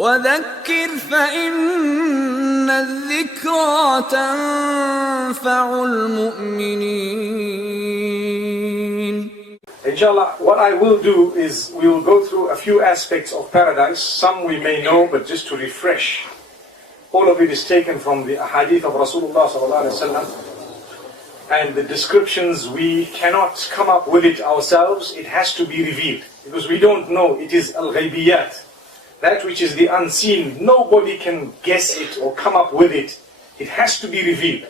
وذكر فإن الذكرى تنفع المؤمنين. Inshallah, what I will do is we will go through a few aspects of paradise. Some we may know, but just to refresh. All of it is taken from the hadith of Rasulullah sallallahu alaihi wasallam. And the descriptions, we cannot come up with it ourselves. It has to be revealed. Because we don't know. It is al-ghaybiyat. That which is the unseen. Nobody can guess it or come up with it. It has to be revealed.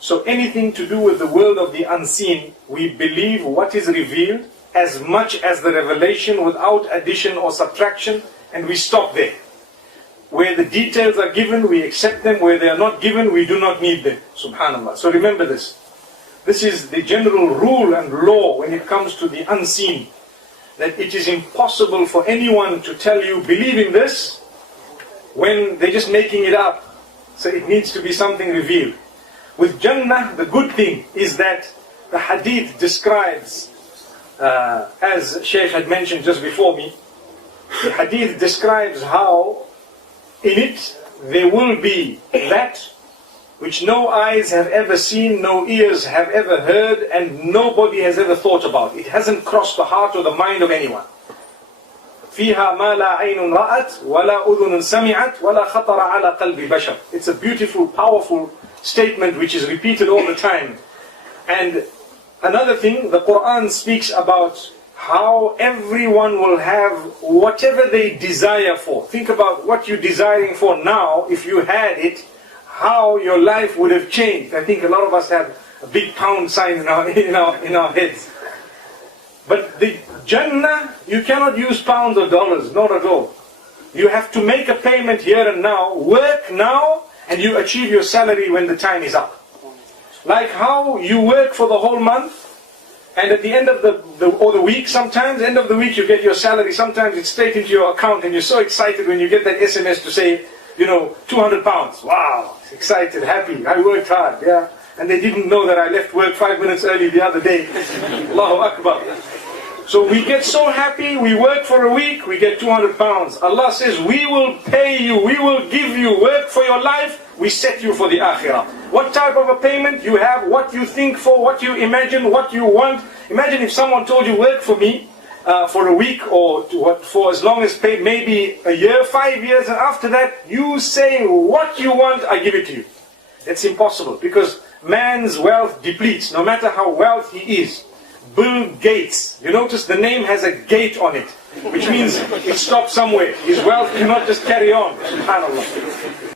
So anything to do with the world of the unseen, we believe what is revealed as much as the revelation without addition or subtraction, and we stop there. Where the details are given, we accept them. Where they are not given, we do not need them. Subhanallah. So remember this. This is the general rule and law when it comes to the unseen. That it is impossible for anyone to tell you, believe in this, when they're just making it up. So it needs to be something revealed. With Jannah, the good thing is that the hadith describes, as Shaykh had mentioned just before me, the hadith describes how in it there will be that which no eyes have ever seen, no ears have ever heard, and nobody has ever thought about. It hasn't crossed the heart or the mind of anyone. فِيهَا مَا لَا عَيْنٌ رَأَتْ وَلَا أُذُنٌ سَمِعَتْ وَلَا خَطَرَ عَلَى قَلْبِ بَشَرٍ. It's a beautiful, powerful statement which is repeated all the time. And another thing, the Qur'an speaks about how everyone will have whatever they desire for. Think about what you're desiring for now. If you had it, how your life would have changed. I think a lot of us have a big pound sign in our heads. But the Jannah, you cannot use pounds or dollars, not at all. You have to make a payment here and now, work now, and you achieve your salary when the time is up. Like how you work for the whole month, and at the end of the week sometimes, end of the week you get your salary, sometimes it's straight into your account, and you're so excited when you get that SMS to say, 200 pounds. Wow, excited, happy, I worked hard, yeah. And they didn't know that I left work 5 minutes early the other day. Allahu Akbar. So we get so happy, we work for a week, we get 200 pounds. Allah says, we will pay you, we will give you work for your life, we set you for the akhirah. What type of a payment? You have what you think for, what you imagine, what you want. Imagine if someone told you, work for me for a week or for as long as paid, maybe a year, 5 years, and after that you say what you want, I give it to you. It's impossible because man's wealth depletes no matter how wealthy he is. Bill Gates, you notice the name has a gate on it, which means it stops somewhere. His wealth cannot just carry on. SubhanAllah.